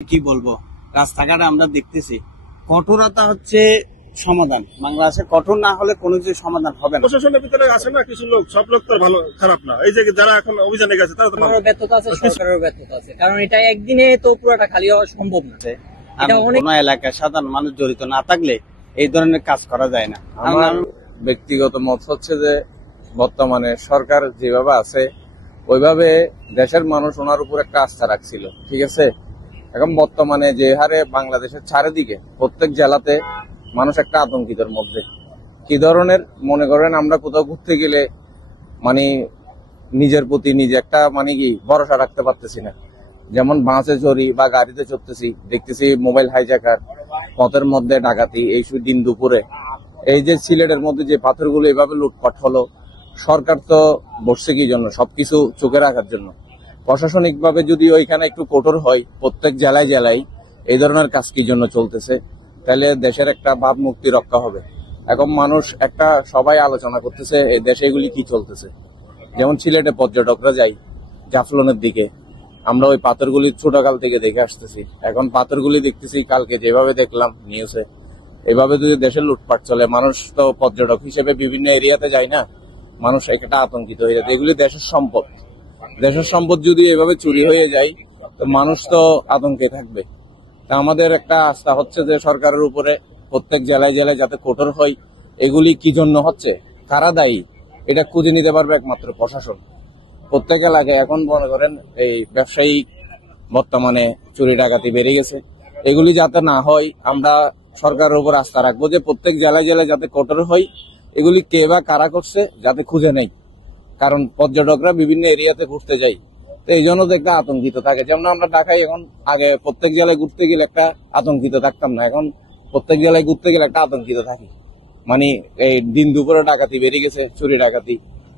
কি বলবো, রাস্তাঘাটে আমরা দেখতেছি কঠোরতা হচ্ছে সমাধান। বাংলাদেশে কঠোর না হলে কোনো কিছু সমাধান হবে না। প্রশাসনের ভিতরে আছে না কিছু লোক, সব লোক তো ভালো খারাপ না। এই যে যারা এখন অভিযানে গেছে তারা তো ব্যর্থতা আছে, সরকারের ব্যর্থতা আছে, কারণ এটা একদিনে তো পুরোটা খালি হওয়া সম্ভব না। কোনো এলাকায় সাধারণ মানুষ জড়িত না থাকলে এই ধরনের কাজ করা যায় না। আমার ব্যক্তিগত মত হচ্ছে যে বর্তমানে সরকার যেভাবে আছে ওইভাবে দেশের মানুষ ওনার উপর একটা আস্থা রাখছিল, ঠিক আছে। এখন বর্তমানে যে হারে বাংলাদেশের চারিদিকে প্রত্যেক জেলাতে মানুষ একটা আতঙ্কিতের মধ্যে। কি ধরনের, মনে করেন আমরা কোথাও ঘুরতে গেলে মানে নিজের প্রতি নিজে একটা মানে কি ভরসা রাখতে পারতেছি না। যেমন বাসে চড়ি বা গাড়িতে চড়তেছি, দেখতেছি মোবাইল হাইজ্যাকার, পথের মধ্যে ডাকাতি, এই দিন দুপুরে। এই যে সিলেটের মধ্যে যে পাথরগুলো এভাবে লুটপাট হলো, সরকার তো বসছে কি জন্য? সবকিছু চোখে রাখার জন্য। প্রশাসনিক ভাবে যদি ওইখানে একটু কঠোর হয়, প্রত্যেক জেলায় জেলায় এই ধরনের কাজ কি জন্য চলতেছে, তাহলে দেশের একটা ভাবমূর্তি রক্ষা হবে। এখন মানুষ একটা সবাই আলোচনা করতেছে এই দেশে এগুলি কি চলতেছে। যেমন সিলেটে পর্যটকরা যাই জাফলনের দিকে, আমরা ওই পাথরগুলি ছোটকাল থেকে দেখে আসতেছি। এখন পাথরগুলি দেখতেছি কালকে যেভাবে দেখলাম নিউজে, এভাবে যদি দেশের লুটপাট চলে, মানুষ তো পর্যটক হিসেবে বিভিন্ন এরিয়াতে যায় না, মানুষ একটা আতঙ্কিত হয়ে যাবে। এগুলি দেশের সম্পদ, দেশের সম্পদ যদি এভাবে চুরি হয়ে যায় তো মানুষ তো আতঙ্কে থাকবে। তা আমাদের একটা আস্থা হচ্ছে যে সরকারের উপরে প্রত্যেক জেলায় জেলায় যাতে কঠোর হয়। এগুলি কি জন্য হচ্ছে, কারা দায়ী, এটা খুঁজে নিতে পারবে একমাত্র প্রশাসন। প্রত্যেক এলাকায় এখন মনে করেন এই ব্যবসায়ী বর্তমানে চুরি ডাকাতি বেড়ে গেছে, এগুলি যাতে না হয় আমরা সরকারের উপর আস্থা রাখবো যে প্রত্যেক জেলায় জেলায় যাতে কঠোর হয়। এগুলি কে বা কারা করছে যাতে খুঁজে নেই, কারণ পর্যটকরা বিভিন্ন এরিয়াতে ঘুরতে যায়, তো এই জন্য একটা আতঙ্কিত থাকে। যেমন আমরা ঢাকায় এখন আগে প্রত্যেক জেলায় ঘুরতে গেলে একটা আতঙ্কিত থাকতাম না, এখন প্রত্যেক জেলায় ঘুরতে গেলে একটা আতঙ্কিত থাকি। মানে এই দিন দুপুরে ডাকাতি বেড়ে গেছে, চুরি ডাকাতি,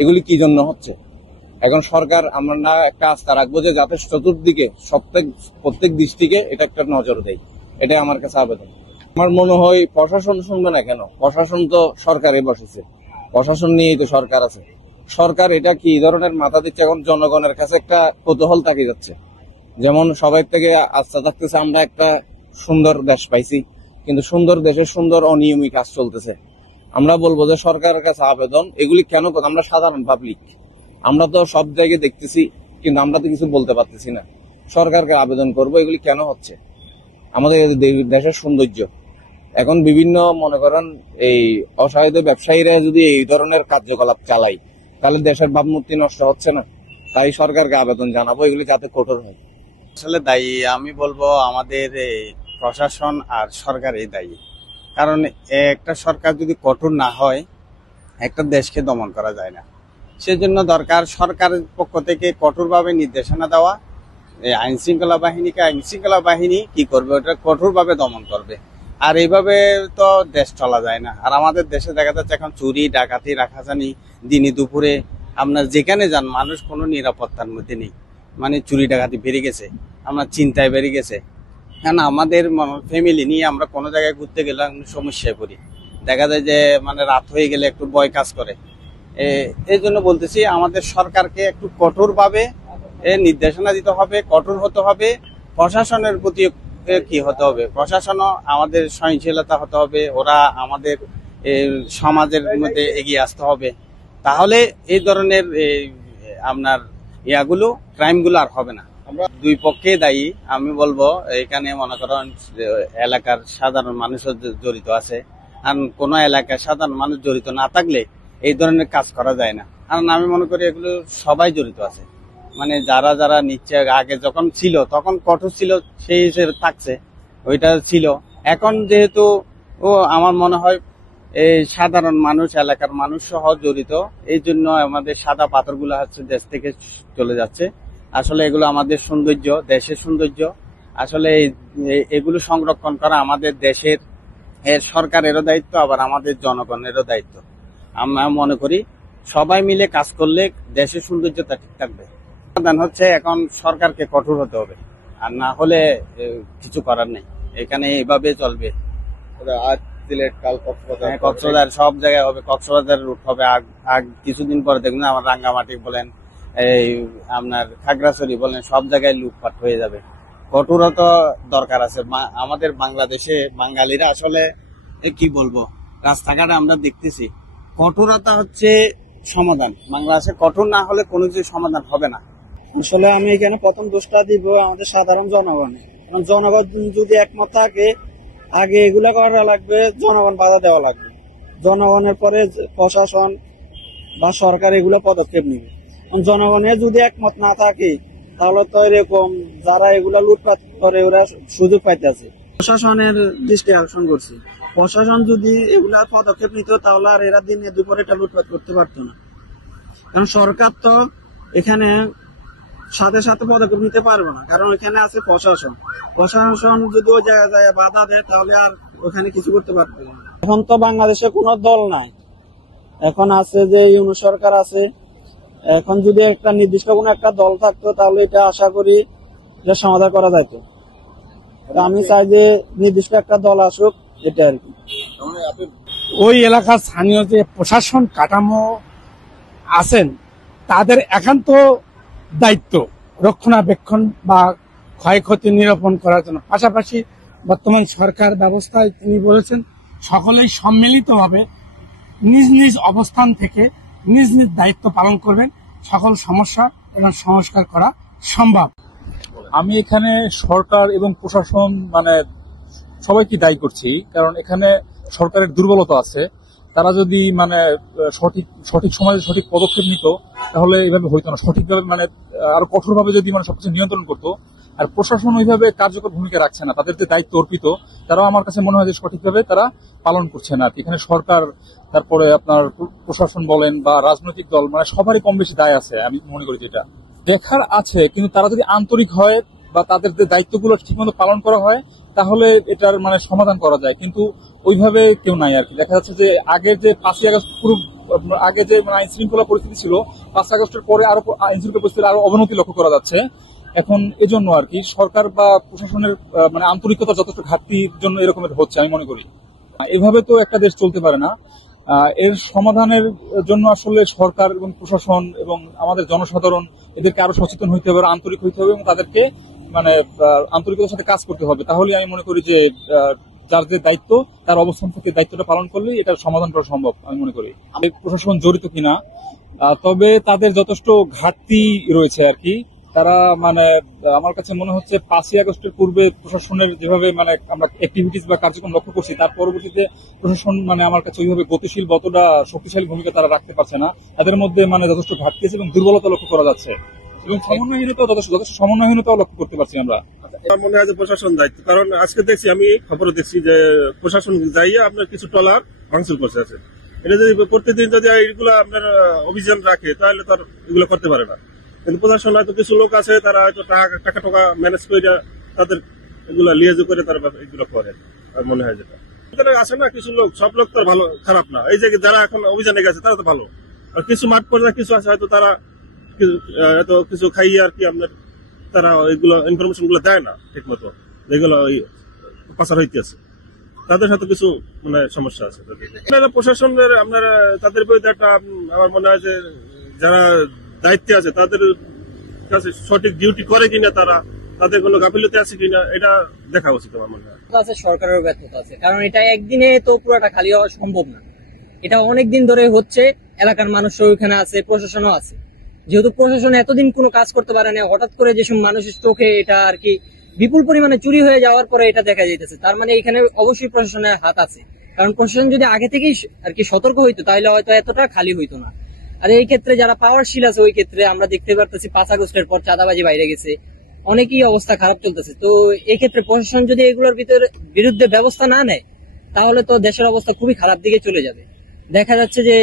এগুলি কি জন্য হচ্ছে? এখন সরকার আমরা একটা আস্থা রাখবো যে যাতে চতুর্দিকে প্রত্যেক দৃষ্টিকে এটা একটা নজর দেয়, এটাই আমার কাছে আবেদন। আমার মনে হয় প্রশাসন শুনবে না কেন? প্রশাসন তো সরকারে বসেছে, প্রশাসন নিয়েই তো সরকার আছে। সরকার এটা কি ধরনের মাথা দিচ্ছে, এখন জনগণের কাছে একটা কৌতূহল থাকে যাচ্ছে। যেমন সবাই থেকে আস্থা থাকতেছে আমরা একটা সুন্দর দেশ পাইছি, কিন্তু সুন্দর দেশে সুন্দর অনিয়মিত কাজ চলতেছে। আমরা বলবো যে সরকারের কাছে আবেদন, এগুলি কেন? আমরা সাধারণ পাবলিক, আমরা তো সব জায়গায় দেখতেছি, কিন্তু আমরা তো কিছু বলতে পারতেছি না। সরকারকে আবেদন করবো এগুলি কেন হচ্ছে। আমাদের দেশের সৌন্দর্য এখন বিভিন্ন মনে করেন এই অসাধু ব্যবসায়ীরা যদি এই ধরনের কার্যকলাপ চালায় তাহলে দেশের ভাবমূর্তি নষ্ট হচ্ছে না। তাই সরকারকে আবেদন জানাবো এগুলি যাতে কঠোর হয়। আসলে দায়ী আমি বলবো আমাদের প্রশাসন আর সরকারই দায়ী। কারণ একটা সরকার যদি কঠোর না হয় একটা দেশকে দমন করা যায় না। সেজন্য দরকার সরকারের পক্ষ থেকে কঠোরভাবে নির্দেশনা দেওয়া, আইন শৃঙ্খলা বাহিনী কি করবে, ওটা কঠোরভাবে দমন করবে। আর এইভাবে তো দেশ চলা যায় না। আর আমাদের দেশে দেখা যাচ্ছে এখন চুরি ডাকাতি রাখাজানি দিনে দুপুরে আপনার যেখানে যান মানুষ কোনো নিরাপত্তার মধ্যে নেই। মানে চুরি ডাকাতি বেড়ে গেছে, আমরা চিন্তায় বেড়ে গেছে। কারণ আমাদের ফ্যামিলি নিয়ে আমরা কোনো জায়গায় ঘুরতে গেলে সমস্যায় পড়ি। দেখা যায় যে মানে রাত হয়ে গেলে একটু ভয় কাজ করে। এই জন্য বলতেছি আমাদের সরকারকে একটু কঠোরভাবে নির্দেশনা দিতে হবে, কঠোর হতে হবে। প্রশাসনের প্রতি কি হতে হবে, প্রশাসনও আমাদের সহনশীলতা হতে হবে, ওরা আমাদের সমাজের মধ্যে এগিয়ে আসতে হবে। তাহলে এই ধরনের আপনার ক্রাইমগুলো আর হবে না। আমরা দুই পক্ষে দায়ী। আমি বলবো এখানে মনে করেন এলাকার সাধারণ মানুষও জড়িত আছে, আর কোনো এলাকায় সাধারণ মানুষ জড়িত না থাকলে এই ধরনের কাজ করা যায় না। কারণ আমি মনে করি এগুলো সবাই জড়িত আছে। মানে যারা যারা নিচ্ছে আগে যখন ছিল তখন কঠোর ছিল, সেই হিসেবে থাকছে, ওইটা ছিল। এখন যেহেতু আমার মনে হয় এই সাধারণ মানুষ এলাকার মানুষ সহ জড়িত, এই জন্য আমাদের সাদা পাথরগুলো হচ্ছে দেশ থেকে চলে যাচ্ছে। আসলে এগুলো আমাদের সৌন্দর্য, দেশের সৌন্দর্য। আসলে এগুলো সংরক্ষণ করা আমাদের দেশের সরকারেরও দায়িত্ব, আবার আমাদের জনগণেরও দায়িত্ব। আমরা মনে করি সবাই মিলে কাজ করলে দেশের সৌন্দর্যতা ঠিক থাকবে। সমাধান হচ্ছে এখন সরকারকে কঠোর হতে হবে, আর না হলে কিছু করার নেই। এখানে এইভাবে চলবে। আজ সিলেট, কাল কক্সবাজার, সব জায়গায় হবে। কক্সবাজার রুট হবে। কিছুদিন পরে দেখবেন আমার রাঙ্গামাটি বলেন, এই আপনার খাগড়াছড়ি বলেন, সব জায়গায় লুটপাট হয়ে যাবে। কঠোরতা দরকার আছে। আমাদের বাংলাদেশে বাঙালিরা আসলে কি বলবো, রাস্তাঘাটে আমরা দেখতেছি কঠোরতা হচ্ছে সমাধান। বাংলাদেশে কঠোর না হলে কোনো কিছু সমাধান হবে না। আসলে আমি এখানে প্রথম দোষটা দিব আমাদের সাধারণ জনগণে। কারণ জনগণ যদি একমত থাকে, আগে এগুলা করা লাগবে, জনগণ বাধা দেওয়া লাগবে, জনগণের পরে প্রশাসন বা সরকার এগুলো পদক্ষেপ নেবে। জনগণের যদি একমত না থাকে তাহলে তো এরকম যারা এগুলা লুটপাট করে ওরা সুযোগ পাইতেছে। প্রশাসনের দৃষ্টি আকর্ষণ করছে, প্রশাসন যদি এগুলা পদক্ষেপ নিত তাহলে আর এরা দিনে দুপুরে এটা লুটপাট করতে পারতো না। কারণ সরকার তো এখানে সাথে সাথে পদক্ষেপ নিতে পারবে না, কারণ ওইখানে আছে প্রশাসন। প্রশাসন যদি ওই জায়গায় বাধা দেয় তাহলে আর ওখানে কিছু করতে পারবে না। এখন তো বাংলাদেশে কোনো দল নাই, এখন আছে যে ইউনূস সরকার আছে। এখন যদি একটা নির্দিষ্ট কোনো একটা দল থাকতো তাহলে এটা আশা করি যে সমাধান করা যেত। আমি চাই যে নির্দিষ্ট একটা দল আসুক, এটা আর কি। ওই এলাকার স্থানীয় যে প্রশাসন কাঠামো আছেন তাদের একান্ত দায়িত্ব রক্ষণাবেক্ষণ বা ক্ষয়ক্ষতি নিরূপণ করার জন্য। পাশাপাশি বর্তমান সরকার ব্যবস্থায় তিনি বলেছেন সকলেই সম্মিলিতভাবে নিজ নিজ অবস্থান থেকে নিজ নিজ দায়িত্ব পালন করবেন, সকল সমস্যা এবং সংস্কার করা সম্ভব। আমি এখানে সরকার এবং প্রশাসন সবাইকে দায়ী করছি, কারণ এখানে সরকারের দুর্বলতা আছে। তারা যদি সঠিক সময়ে সঠিক পদক্ষেপ নিত তাহলে এইভাবে হইতো না। সঠিকভাবে আরো কঠোরভাবে যদি সবকিছু নিয়ন্ত্রণ করতো। আর প্রশাসন ওইভাবে কার্যকর ভূমিকা রাখছে না, তাদের যে দায়িত্ব অর্পিত তারাও আমার কাছে মনে হয় যে সঠিকভাবে তারা পালন করছে না। এখানে সরকার, তারপরে আপনার প্রশাসন বলেন বা রাজনৈতিক দল, সবারই কম বেশি দায় আছে। আমি মনে করি যেটা দেখার আছে, কিন্তু তারা যদি আন্তরিক হয় বা তাদের যে দায়িত্বগুলো ঠিকমতো পালন করা হয় তাহলে এটার সমাধান করা যায়। কিন্তু ওইভাবে কেউ নাই আর কি। দেখা যাচ্ছে যে আগের যে 5ই আগস্ট আগে যে আইন শৃঙ্খলা পরিস্থিতি ছিল, 5 আগস্টের পরে আরো আইন শৃঙ্খলা পরিস্থিতির আরো অবনতি লক্ষ্য করা যাচ্ছে। এখন এজন্য আর কি সরকার বা প্রশাসনের আন্তরিকতা যথেষ্ট ঘাটতির জন্য এরকম হচ্ছে আমি মনে করি। এভাবে তো একটা দেশ চলতে পারে না। এর সমাধানের জন্য আসলে সরকার এবং প্রশাসন এবং আমাদের জনসাধারণ এদেরকে আরো সচেতন হইতে হবে, আন্তরিক হইতে হবে এবং তাদেরকে আন্তরিকতার সাথে কাজ করতে হবে। তাহলে আমি মনে করি যে যার যে দায়িত্ব তার অবস্থান থেকে দায়িত্বটা পালন করলে এটার সমাধান করা সম্ভব আমি মনে করি। প্রশাসন জড়িত কিনা, তবে তাদের যথেষ্ট ঘাটতি রয়েছে আর কি। তারা আমার কাছে মনে হচ্ছে 5ই আগস্টের পূর্বে প্রশাসনের যেভাবে আমরা অ্যাক্টিভিটিস বা কার্যক্রম লক্ষ্য করছি, তার পরবর্তীতে প্রশাসন আমার কাছে ওইভাবে গতিশীল বা অতটা শক্তিশালী ভূমিকা তারা রাখতে পারছে না। তাদের মধ্যে যথেষ্ট ঘাটতি আছে এবং দুর্বলতা লক্ষ্য করা যাচ্ছে এবং সমন্বয়হীনতাও যথেষ্ট সমন্বয়হীনতাও লক্ষ্য করতে পারছি আমরা। আমার মনে হয় যে প্রশাসন দায়িত্ব, কারণ আজকে দেখছি, আমি খবরে দেখছি যে প্রশাসন যাইয়া আপনার কিছু ট্রলার ভাঙচুর করছে আছে। এটা যদি প্রতিদিন যদি এইগুলো আপনার অভিযান রাখে তাহলে তার এগুলো করতে পারে না। কিন্তু প্রশাসন হয়তো কিছু লোক আছে তারা হয়তো টাকা ম্যানেজ করে তাদের এগুলা লিয়াজ করে তারা এগুলো করে। আর মনে হয় যেটা আছে না, কিছু লোক, সব লোক তো ভালো খারাপ না। এই যে যারা এখন অভিযানে গেছে তারা তো ভালো, আর কিছু মাঠ পর্যায়ে কিছু আছে হয়তো তারা কিছু খাইয়ে আর কি আপনার তারা ওইগুলো ইনফরমেশন গুলো দেয় না ঠিক মতো, যেগুলো ওই পাচার হইতে আছে, তাদের সাথে কিছু সমস্যা আছে। প্রশাসনের আপনার তাদের বিরুদ্ধে একটা আমার মনে হয় যে যারা দায়িত্বে আছে তাদের কাছে সঠিক ডিউটি করে কিনা, তারা তাদের কোনো গাফিলতি আছে কিনা এটা দেখা উচিত আমার মনে হয়। সরকারের ব্যর্থতা আছে, কারণ এটা একদিনে তো পুরোটা খালি হওয়া সম্ভব না। এটা অনেকদিন ধরে হচ্ছে, এলাকার মানুষও ওইখানে আছে, প্রশাসনও আছে। যেহেতু প্রশাসন এতদিন কোনো কাজ করতে পারে না, হঠাৎ করে যেসব মানুষের চোখে এটা আর কি বিপুল পরিমাণে চুরি হয়ে যাওয়ার পরে এটা দেখা যাইতেছে, তার এখানে অবশ্যই প্রশাসনের হাত আছে। কারণ প্রশাসন যদি আগে থেকেই আর কি সতর্ক হইতো তাহলে হয়তো এতটা খালি হইতো না। আর এই ক্ষেত্রে যারা পাওয়ারশীল আছে ওই ক্ষেত্রে আমরা দেখতে পারতেছি 5 আগস্টের পর চাঁদাবাজি বাইরে গেছে, অনেকই অবস্থা খারাপ চলতেছে। তো এই ক্ষেত্রে প্রশাসন যদি এগুলোর বিরুদ্ধে ব্যবস্থা না নেয় তাহলে তো দেশের অবস্থা খুবই খারাপ দিকে চলে যাবে। দেখা যাচ্ছে যে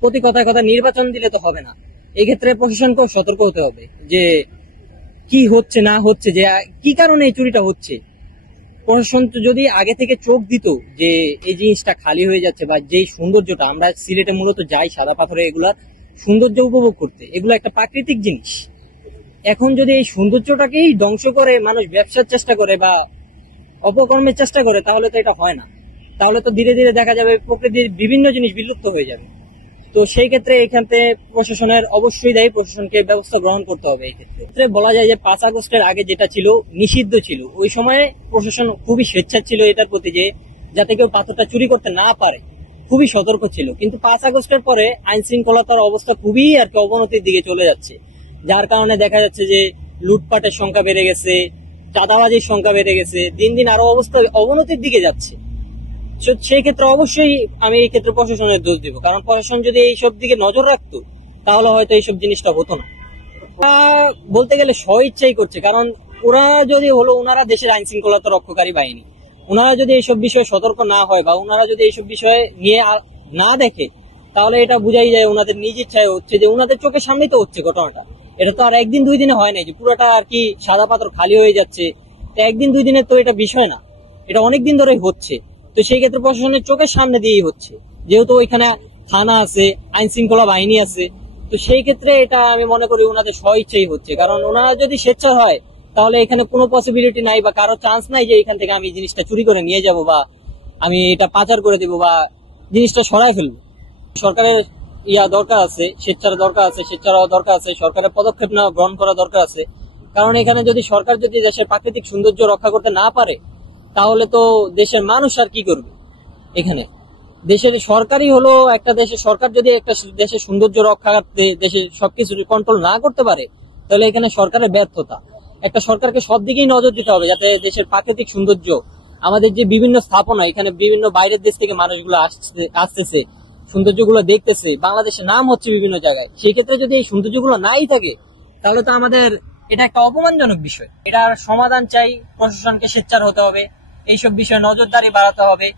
প্রতি কথায় কথা নির্বাচন দিলে তো হবে না, এই ক্ষেত্রে প্রশাসনকেও সতর্ক হতে হবে যে কি হচ্ছে না হচ্ছে, যে কি কারণে এই চুরিটা হচ্ছে। প্রশাসন যদি আগে থেকে চোখ দিত যে এই জিনিসটা খালি হয়ে যাচ্ছে বা যেই সৌন্দর্যটা, আমরা সিলেটে মূলত যাই সাদা পাথরে এগুলার সৌন্দর্য উপভোগ করতে, এগুলো একটা প্রাকৃতিক জিনিস। এখন যদি এই সৌন্দর্যটাকেই ধ্বংস করে মানুষ ব্যবসার চেষ্টা করে বা অপকর্মের চেষ্টা করে তাহলে তো এটা হয় না। তাহলে তো ধীরে ধীরে দেখা যাবে প্রকৃতির বিভিন্ন জিনিস বিলুপ্ত হয়ে যাবে। তো সেই ক্ষেত্রে এখান থেকে প্রশাসনের অবশ্যই দায়ী, প্রশাসনকে ব্যবস্থা গ্রহণ করতে হবে। এই ক্ষেত্রে বলা যায় যে 5 আগস্টের আগে যেটা ছিল নিষিদ্ধ ছিল, ওই সময়ে প্রশাসন খুবই স্বেচ্ছা ছিল এটার প্রতি, যে যাতে কেউ পাথরটা চুরি করতে না পারে, খুবই সতর্ক ছিল। কিন্তু 5 আগস্টের পরে আইন শৃঙ্খলতার অবস্থা খুবই আর কি অবনতির দিকে চলে যাচ্ছে, যার কারণে দেখা যাচ্ছে যে লুটপাটের সংখ্যা বেড়ে গেছে, চাঁদাবাজির সংখ্যা বেড়ে গেছে, দিন দিন আরো অবস্থা অবনতির দিকে যাচ্ছে। সেই ক্ষেত্রে অবশ্যই আমি এই ক্ষেত্রে প্রশাসনের দোষ দিব, কারণ প্রশাসন যদি এইসব দিকে নজর রাখতো তাহলে হয়তো এইসব জিনিসটা হতো না। বলতে গেলে স্ব ইচ্ছাই করছে, কারণ ওরা যদি হলো, ওনারা দেশের আইন শৃঙ্খলতা রক্ষাকারী বাহিনী, ওনারা যদি এইসব বিষয়ে সতর্ক না হয় বা ওনারা যদি এইসব বিষয়ে নিয়ে না দেখে, তাহলে এটা বোঝাই যায় ওনাদের নিজ ইচ্ছায় হচ্ছে, যে ওনাদের চোখের সামনেই তো হচ্ছে ঘটনাটা। এটা তো আর একদিন দুই দিনে হয় নাই যে পুরোটা আর কি সাদা পাথর খালি হয়ে যাচ্ছে, তো একদিন দুই দিনের তো এটা বিষয় না, এটা অনেকদিন ধরেই হচ্ছে। তো সেই ক্ষেত্রে প্রশাসনের চোখের সামনে দিয়েই হচ্ছে, যেহেতু ওইখানে থানা আছে, আইন শৃঙ্খলা বাহিনী আছে। তো সেই ক্ষেত্রে এটা আমি মনে করি ওনাদের স্ব ইচ্ছাই হচ্ছে, কারণ ওনারা যদি স্বেচ্ছা হয় তাহলে এখানে কোনো পসিবিলিটি নাই বা কারো চান্স নাই যে এখান থেকে আমি জিনিসটা চুরি করে নিয়ে যাব বা আমি এটা পাচার করে দিব বা জিনিসটা সরাই ফেলবো। সরকারের দরকার আছে, স্বেচ্ছার দরকার আছে, স্বেচ্ছার দরকার আছে, সরকারের পদক্ষেপ নেওয়া গ্রহণ করা দরকার আছে। কারণ এখানে যদি সরকার যদি দেশের প্রাকৃতিক সৌন্দর্য রক্ষা করতে না পারে, তাহলে তো দেশের মানুষ আর কি করবে? এখানে দেশের সরকারই হলো একটা দেশের সরকার, যদি একটা দেশের সৌন্দর্য রক্ষা করতে, দেশের সবকিছু কন্ট্রোল না করতে পারে, তাহলে এখানে সরকারের ব্যর্থতা। একটা সরকারকে সব দিকেই নজর দিতে হবে, যাতে দেশের প্রাকৃতিক সৌন্দর্য, আমাদের যে বিভিন্ন স্থাপনা, এখানে বিভিন্ন বাইরের দেশ থেকে মানুষগুলো আসতেছে, সৌন্দর্যগুলো দেখতেছে, বাংলাদেশের নাম হচ্ছে বিভিন্ন জায়গায়। সেই ক্ষেত্রে যদি এই সৌন্দর্যগুলো নাই থাকে, তাহলে তো আমাদের এটা একটা অপমানজনক বিষয়। এটার সমাধান চাই, প্রশাসনকে সোচ্চার হতে হবে, এইসব বিষয়ে নজরদারি বাড়াতে হবে।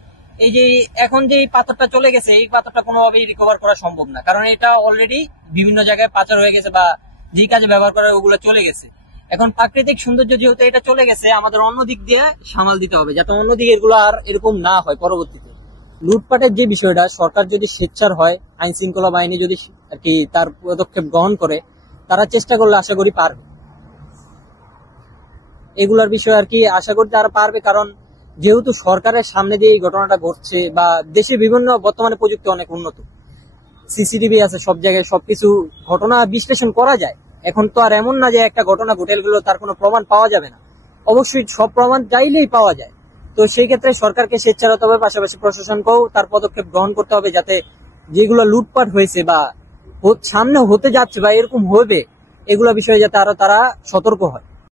এই যে এখন যে পাথরটা চলে গেছে, এই পাথরটা কোনোভাবেই রিকভার করা সম্ভব না, কারণ এটা অলরেডি বিভিন্ন জায়গায় পাচার হয়ে গেছে বা যে কাজে ব্যবহার করা ওগুলো চলে গেছে। এখন প্রাকৃতিক সৌন্দর্য যেহেতু এটা চলে গেছে, আমাদের অন্য দিক দিয়ে সামাল দিতে হবে, যাতে অন্য দিকে এগুলো আর এরকম না হয় পরবর্তীতে। লুটপাটের যে বিষয়টা, সরকার যদি স্বেচ্ছার হয়, আইন শৃঙ্খলা বাহিনী যদি আর কি তার পদক্ষেপ গ্রহণ করে, তারা চেষ্টা করলে আশা করি পারবে এগুলার বিষয় আর কি, আশা করি তারা পারবে। কারণ যেহেতু সরকারের সামনে দিয়ে এই ঘটনাটা ঘটছে, বা দেশে বিভিন্ন বর্তমানে প্রযুক্তি অনেক উন্নত, সিসিটিভি আছে সব জায়গায়, সবকিছু ঘটনা বিশ্লেষণ করা যায়। এখন তো আর এমন না যে একটা ঘটনা ঘটে গেল তার কোনো প্রমাণ পাওয়া যাবে না, অবশ্যই সব প্রমাণ চাইলেই পাওয়া যায়। তো সেই ক্ষেত্রে সরকারকে স্বেচ্ছার হতে হবে, পাশাপাশি প্রশাসনকেও তার পদক্ষেপ গ্রহণ করতে হবে, যাতে যেগুলো লুটপাট হয়েছে বা সামনে হতে যাচ্ছে বা এরকম হবে, এগুলো বিষয়ে যাতে আরো তারা সতর্ক হয়।